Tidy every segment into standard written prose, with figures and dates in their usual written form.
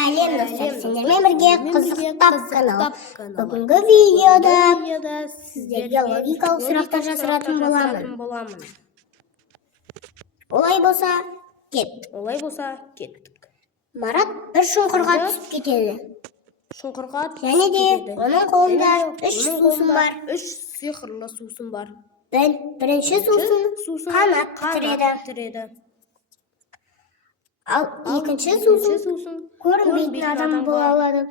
Сәлем достар, сендермен бірге қызықтап канал. Бүгінгі видеода сіздерге логикалық сұрақтар жасыратын боламын. Олай болса, кеттік. Марат бір шұңқырға түсіп кетеді. Және де оның қолында 3 сусын бар. 3 сиқырлы сусын бар. Бірінші сусын қанат тіреді. Ал екінші сусын көрінбейтін адам бола алады.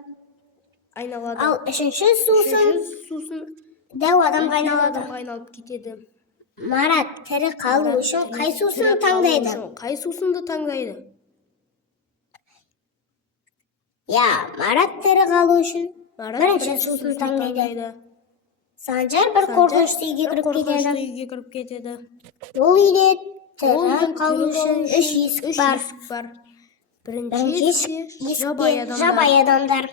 Ал үшінші сусын дәу адамға айналып кетеді. Марат тірі қалу үшін қай сусынды таңдайды? Марат тірі қалу үшін бірінші сусын таңдайды. Санжар бір қорқынышты үйге кіріп кетеді. Ол үйде тірі қалу үшін 3 есік бар. Бірінші есікте жабайы адамдар.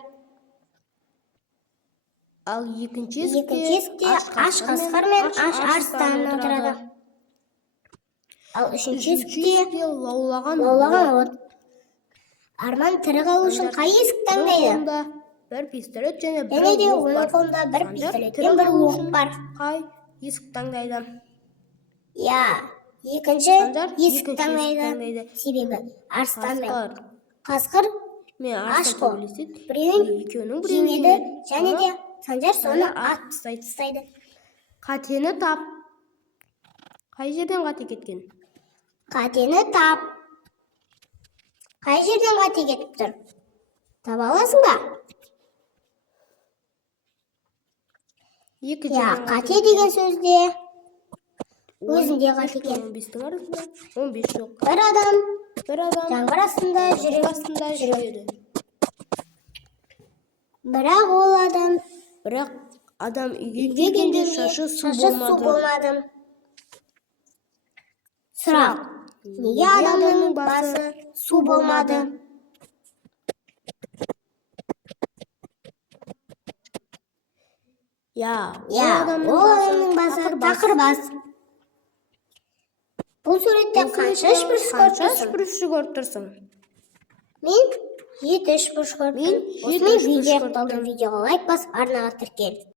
Ал екінші есікте аш қасқыр мен аш арыстан отырады. Ал үшінші есікте лаулаған от. Арман тірі қалу үшін қай есік таңдайды? Бір пистолет және де оның қолында бір пистолет пен бір оқ бар. Қай есік таңдайды? Екінші есік таңдайды. Себебі арыстан мен қасқыр аш қой. Біреуін жеңеді және де Санжар соны атып тастайды. Қатені тап. Қай жерден қате кеткен? Қатені тап. Қай жерден қате кетіп тұр? Таба аласың ба? Қате деген сөзде өзінде қате екен. 15 жоқ. Бір адам жаңбыр астында жүреді. Бірақ адам үйге келгенде шашы су болмады. Сұрақ: неге адамның басы су болмады? Ол адамның басы тақыр бас. Бұл суретте қанша үшбұрыш көріп тұрсың? Мен 7 үшбұрыш көріп тұрмын. Осымен видео аяқталды. Видеоға лайк басып арнаға тіркел.